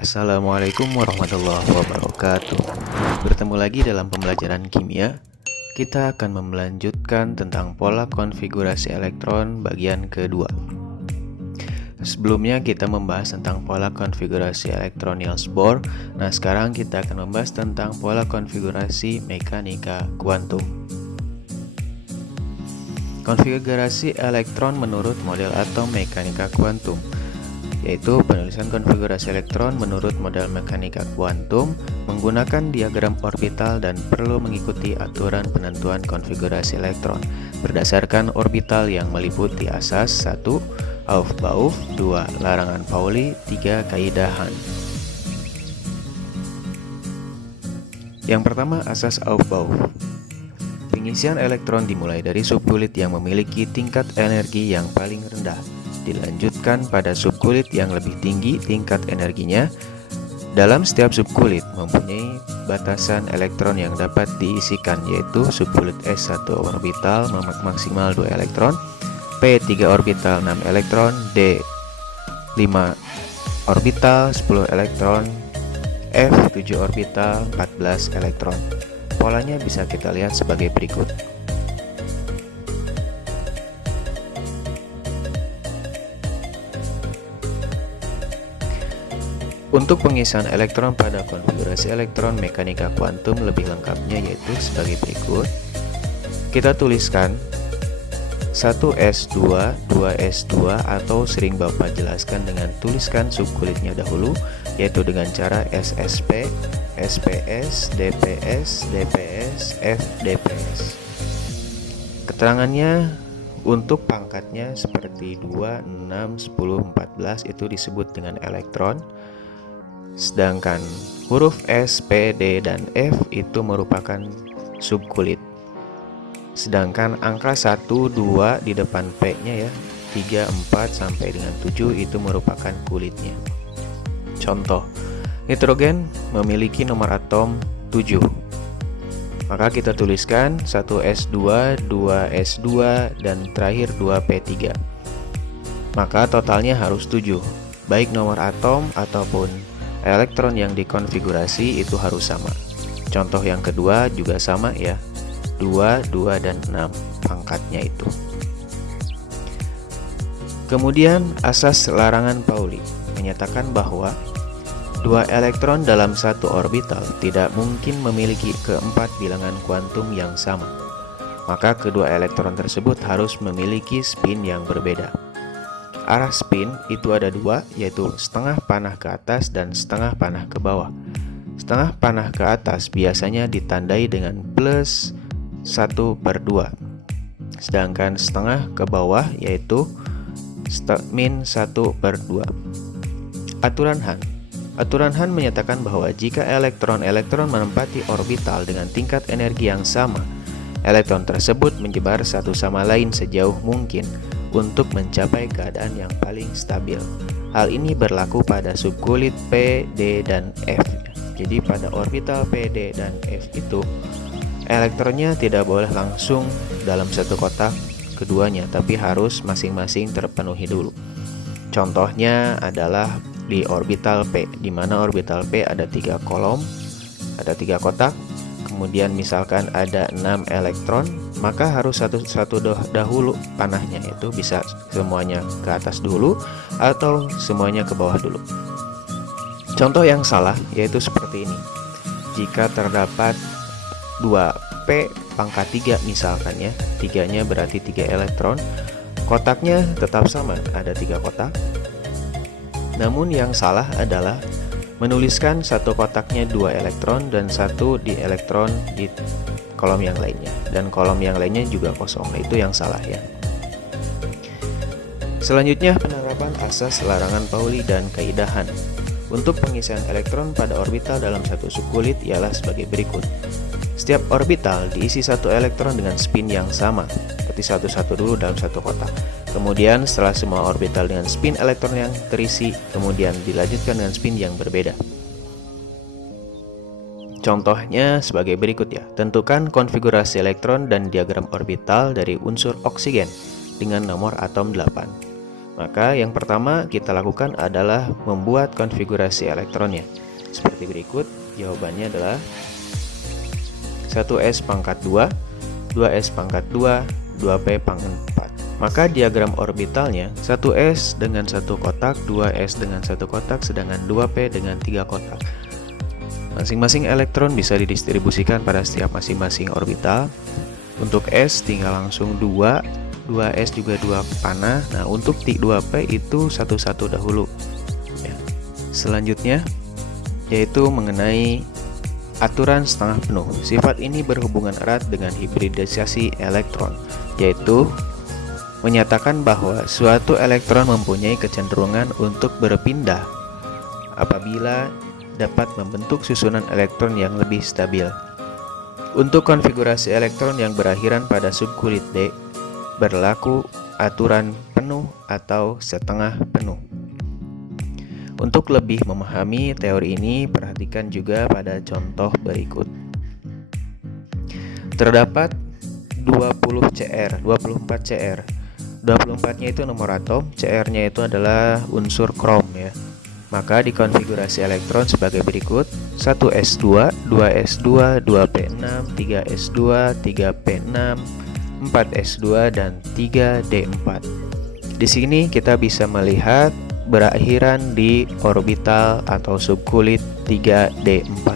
Assalamualaikum warahmatullahi wabarakatuh. Bertemu lagi dalam pembelajaran kimia. Kita akan melanjutkan tentang pola konfigurasi elektron bagian kedua. Sebelumnya kita membahas tentang pola konfigurasi elektron Niels Bohr. Nah, sekarang kita akan membahas tentang pola konfigurasi mekanika kuantum. Konfigurasi elektron menurut model atom mekanika kuantum, yaitu penulisan konfigurasi elektron menurut model mekanika kuantum menggunakan diagram orbital dan perlu mengikuti aturan penentuan konfigurasi elektron berdasarkan orbital yang meliputi asas 1. Aufbau, 2. Larangan Pauli, 3. Kaidah Hahn. Yang pertama, asas Aufbau. Pengisian elektron dimulai dari subkulit yang memiliki tingkat energi yang paling rendah, dilanjutkan pada subkulit yang lebih tinggi tingkat energinya. Dalam setiap subkulit mempunyai batasan elektron yang dapat diisikan, yaitu subkulit S1 orbital maksimal 2 elektron, P3 orbital 6 elektron, D5 orbital 10 elektron, F7 orbital 14 elektron. Polanya bisa kita lihat sebagai berikut. Untuk pengisian elektron pada konfigurasi elektron mekanika kuantum lebih lengkapnya yaitu sebagai berikut. Kita tuliskan 1s2, 2s2 atau sering Bapak jelaskan dengan tuliskan subkulitnya dahulu, yaitu dengan cara SSP, SPS, DPS, DPS, FDPS. Keterangannya untuk pangkatnya seperti 2, 6, 10, 14 itu disebut dengan elektron. Sedangkan huruf S, P, D, dan F itu merupakan subkulit. Sedangkan angka 1, 2 di depan P-nya ya, 3, 4 sampai dengan 7 itu merupakan kulitnya. Contoh, nitrogen memiliki nomor atom 7. Maka kita tuliskan 1s2, 2s2, dan terakhir 2p3. Maka totalnya harus 7. Baik nomor atom ataupun elektron yang dikonfigurasi itu harus sama. Contoh yang kedua juga sama ya, 2, 2, dan 6 pangkatnya itu. Kemudian asas larangan Pauli menyatakan bahwa dua elektron dalam satu orbital tidak mungkin memiliki keempat bilangan kuantum yang sama. Maka kedua elektron tersebut harus memiliki spin yang berbeda. Arah spin itu ada dua, yaitu setengah panah ke atas dan setengah panah ke bawah. Setengah panah ke atas biasanya ditandai dengan plus 1/2, sedangkan setengah ke bawah yaitu min 1/2. Aturan Hahn. Aturan Hahn menyatakan bahwa jika elektron-elektron menempati orbital dengan tingkat energi yang sama, elektron tersebut menyebar satu sama lain sejauh mungkin untuk mencapai keadaan yang paling stabil. Hal ini berlaku pada subkulit P, D, dan F. Jadi pada orbital P, D, dan F itu elektronnya tidak boleh langsung dalam satu kotak keduanya, tapi harus masing-masing terpenuhi dulu. Contohnya adalah di orbital P, di mana orbital P ada 3 kolom, ada 3 kotak. Kemudian misalkan ada 6 elektron, maka harus satu-satu dahulu panahnya, itu bisa semuanya ke atas dulu atau semuanya ke bawah dulu. Contoh yang salah yaitu seperti ini. Jika terdapat 2P pangkat 3 misalkan ya, 3-nya berarti 3 elektron, kotaknya tetap sama, ada 3 kotak. Namun yang salah adalah menuliskan satu kotaknya 2 elektron dan satu di elektron di kolom yang lainnya, dan kolom yang lainnya juga kosong. Itu yang salah ya. Selanjutnya penerapan asas larangan Pauli dan kaidah Hahn. Untuk pengisian elektron pada orbital dalam satu subkulit ialah sebagai berikut. Setiap orbital diisi satu elektron dengan spin yang sama, seperti satu-satu dulu dalam satu kotak. Kemudian setelah semua orbital dengan spin elektron yang terisi, kemudian dilanjutkan dengan spin yang berbeda. Contohnya sebagai berikut ya. Tentukan konfigurasi elektron dan diagram orbital dari unsur oksigen dengan nomor atom 8. Maka yang pertama kita lakukan adalah membuat konfigurasi elektronnya. Seperti berikut, jawabannya adalah 1s pangkat 2, 2s pangkat 2, 2p pangkat 4. Maka diagram orbitalnya 1s dengan satu kotak, 2s dengan satu kotak, sedangkan 2p dengan 3 kotak. Masing-masing elektron bisa didistribusikan pada setiap masing-masing orbital. Untuk S tinggal langsung 2S juga 2 panah. Nah, untuk 2P itu satu-satu dahulu. Ya. Selanjutnya yaitu mengenai aturan setengah penuh. Sifat ini berhubungan erat dengan hibridisasi elektron, yaitu menyatakan bahwa suatu elektron mempunyai kecenderungan untuk berpindah apabila dapat membentuk susunan elektron yang lebih stabil. Untuk konfigurasi elektron yang berakhiran pada subkulit D, berlaku aturan penuh atau setengah penuh. Untuk lebih memahami teori ini, perhatikan juga pada contoh berikut. Terdapat 20 Cr, 24 Cr. 24-nya itu nomor atom, Cr-nya itu adalah unsur krom ya. Maka dikonfigurasi elektron sebagai berikut: 1s2, 2s2, 2p6, 3s2, 3p6, 4s2 dan 3d4. Di sini kita bisa melihat berakhiran di orbital atau subkulit 3d4,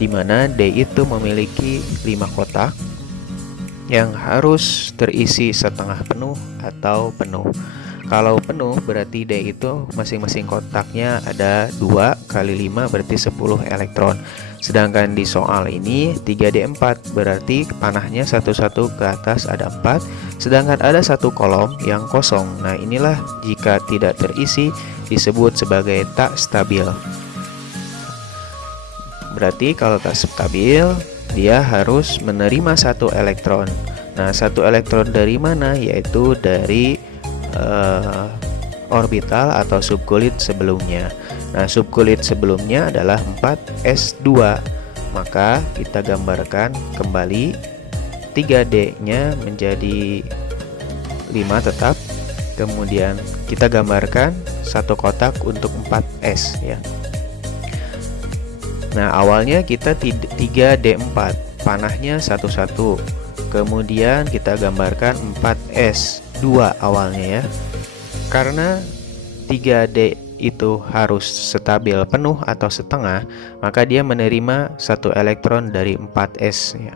di mana D itu memiliki 5 kotak yang harus terisi setengah penuh atau penuh. Kalau penuh berarti D itu masing-masing kotaknya ada 2 kali 5 berarti 10 elektron. Sedangkan di soal ini 3D4 berarti panahnya satu-satu ke atas ada 4. Sedangkan ada satu kolom yang kosong. Nah, inilah jika tidak terisi disebut sebagai tak stabil. Berarti kalau tak stabil dia harus menerima satu elektron. Nah, satu elektron dari mana? Yaitu dari orbital atau subkulit sebelumnya. Nah, subkulit sebelumnya adalah 4s2. Maka kita gambarkan kembali 3D-nya menjadi 5 tetap. Kemudian kita gambarkan satu kotak untuk 4s ya. Nah, awalnya kita 3D4, panahnya satu-satu. Kemudian kita gambarkan 4s2 awalnya ya. Karena 3D itu harus stabil penuh atau setengah, maka dia menerima satu elektron dari 4s ya.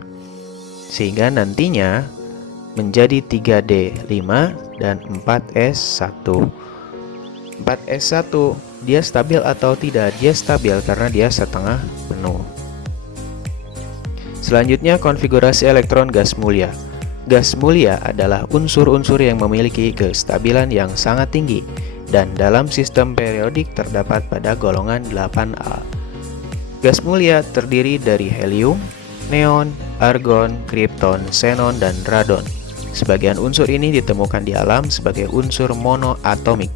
Sehingga nantinya menjadi 3D5 dan 4s1. 4s1 dia stabil atau tidak? Dia stabil karena dia setengah penuh. Selanjutnya konfigurasi elektron gas mulia. Gas mulia adalah unsur-unsur yang memiliki kestabilan yang sangat tinggi dan dalam sistem periodik terdapat pada golongan 8A. Gas mulia terdiri dari helium, neon, argon, kripton, xenon, dan radon. Sebagian unsur ini ditemukan di alam sebagai unsur monoatomik.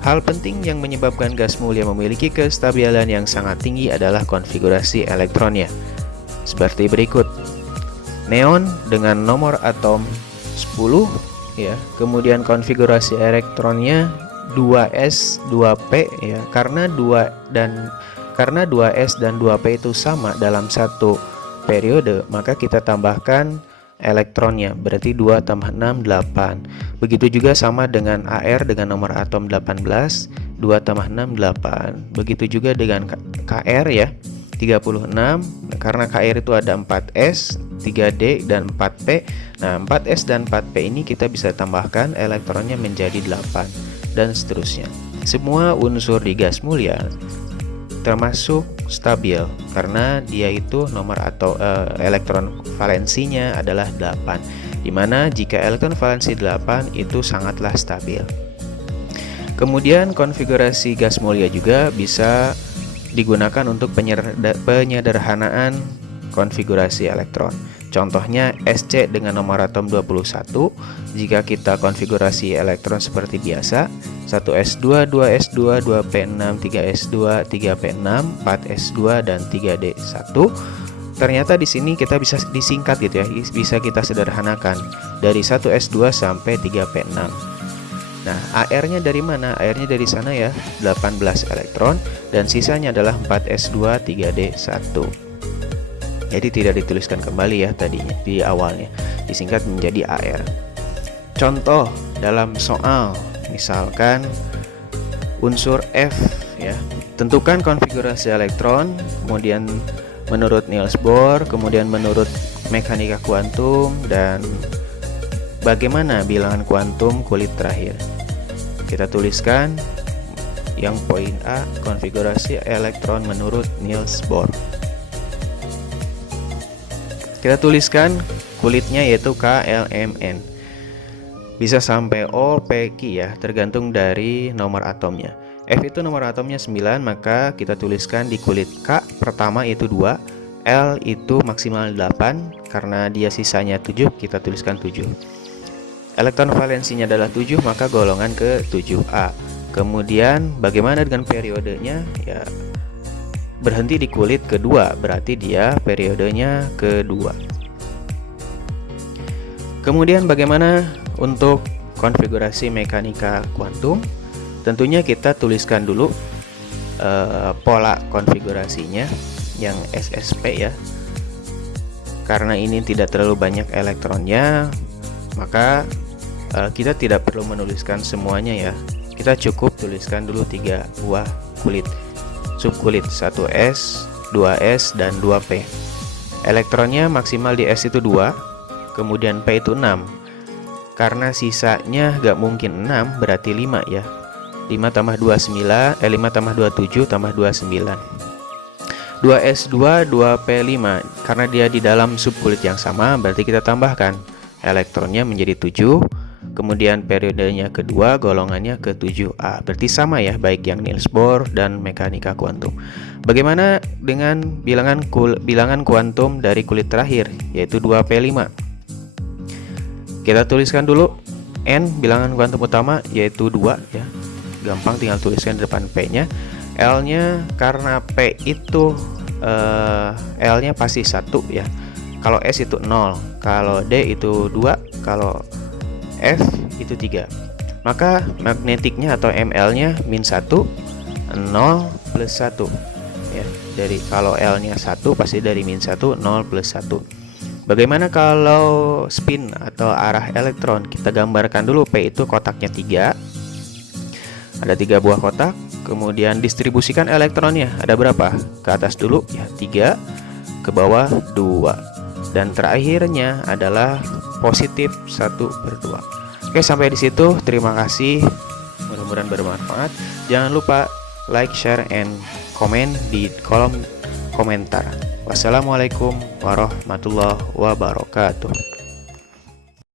Hal penting yang menyebabkan gas mulia memiliki kestabilan yang sangat tinggi adalah konfigurasi elektronnya. Seperti berikut. Neon dengan nomor atom 10 ya. Kemudian konfigurasi elektronnya 2s 2p ya. Karena 2s dan 2p itu sama dalam satu periode, maka kita tambahkan elektronnya, berarti 2 tambah 6 8. Begitu juga sama dengan AR dengan nomor atom 18, 2 tambah 6 8. Begitu juga dengan KR ya, 36. Karena KR itu ada 4s, 3D dan 4p. Nah, 4s dan 4p ini kita bisa tambahkan elektronnya menjadi 8 dan seterusnya. Semua unsur di gas mulia termasuk stabil karena dia itu nomor atau elektron valensinya adalah 8, dimana jika elektron valensi 8 itu sangatlah stabil. Kemudian konfigurasi gas mulia juga bisa digunakan untuk penyederhanaan konfigurasi elektron. Contohnya SC dengan nomor atom 21. Jika kita konfigurasi elektron seperti biasa, 1s2, 2s2, 2p6, 3s2, 3p6, 4s2 dan 3d1. Ternyata di sini kita bisa disingkat gitu ya, bisa kita sederhanakan dari 1s2 sampai 3p6. Nah, AR-nya dari mana? AR-nya dari sana ya, 18 elektron, dan sisanya adalah 4s2 3d1. Jadi tidak dituliskan kembali ya tadinya di awalnya, disingkat menjadi AR. Contoh dalam soal, misalkan unsur F ya. Tentukan konfigurasi elektron, kemudian menurut Niels Bohr, kemudian menurut mekanika kuantum, dan bagaimana bilangan kuantum kulit terakhir. Kita tuliskan yang poin A, konfigurasi elektron menurut Niels Bohr. Kita tuliskan kulitnya yaitu KLMN. Bisa sampai O, P, Q ya, tergantung dari nomor atomnya. F itu nomor atomnya 9, maka kita tuliskan di kulit K pertama yaitu 2, L itu maksimal 8, karena dia sisanya 7, kita tuliskan 7. Elektron valensinya adalah 7, maka golongan ke 7A. Kemudian bagaimana dengan periodenya? Ya, berhenti di kulit kedua, berarti dia periodenya kedua. Kemudian bagaimana untuk konfigurasi mekanika kuantum? Tentunya kita tuliskan dulu pola konfigurasinya yang SSP ya. Karena ini tidak terlalu banyak elektronnya, maka kita tidak perlu menuliskan semuanya ya. Kita cukup tuliskan dulu 3 buah kulit subkulit, 1s, 2s, dan 2p. Elektronnya maksimal di s itu 2, kemudian p itu 6. Karena sisanya gak mungkin 6, berarti 5 ya. 5 tambah 29, 5 tambah 27 tambah 29. 2s2, 2p5. Karena dia di dalam subkulit yang sama, berarti kita tambahkan elektronnya menjadi 7. Kemudian periodenya kedua, golongannya ke 7A. Berarti sama ya, baik yang Niels Bohr dan mekanika kuantum. Bagaimana dengan bilangan kuantum dari kulit terakhir, yaitu 2P5? Kita tuliskan dulu N, bilangan kuantum utama, yaitu 2 ya. Gampang, tinggal tuliskan di depan P-nya. L-nya karena P itu L-nya pasti 1 ya. Kalau S itu 0, kalau D itu 2, kalau F itu 3. Maka magnetiknya atau ML-nya min 1, 0 plus 1 ya. Dari kalau L-nya 1 pasti dari min 1, 0 plus 1. Bagaimana kalau spin atau arah elektron? Kita gambarkan dulu. P itu kotaknya 3. Ada 3 buah kotak. Kemudian distribusikan elektronnya. Ada berapa? Ke atas dulu ya 3, ke bawah 2. Dan terakhirnya adalah positif 1/2. Oke, sampai di situ. Terima kasih. Mudah-mudahan bermanfaat. Jangan lupa like, share, and komen di kolom komentar. Wassalamualaikum warahmatullahi wabarakatuh.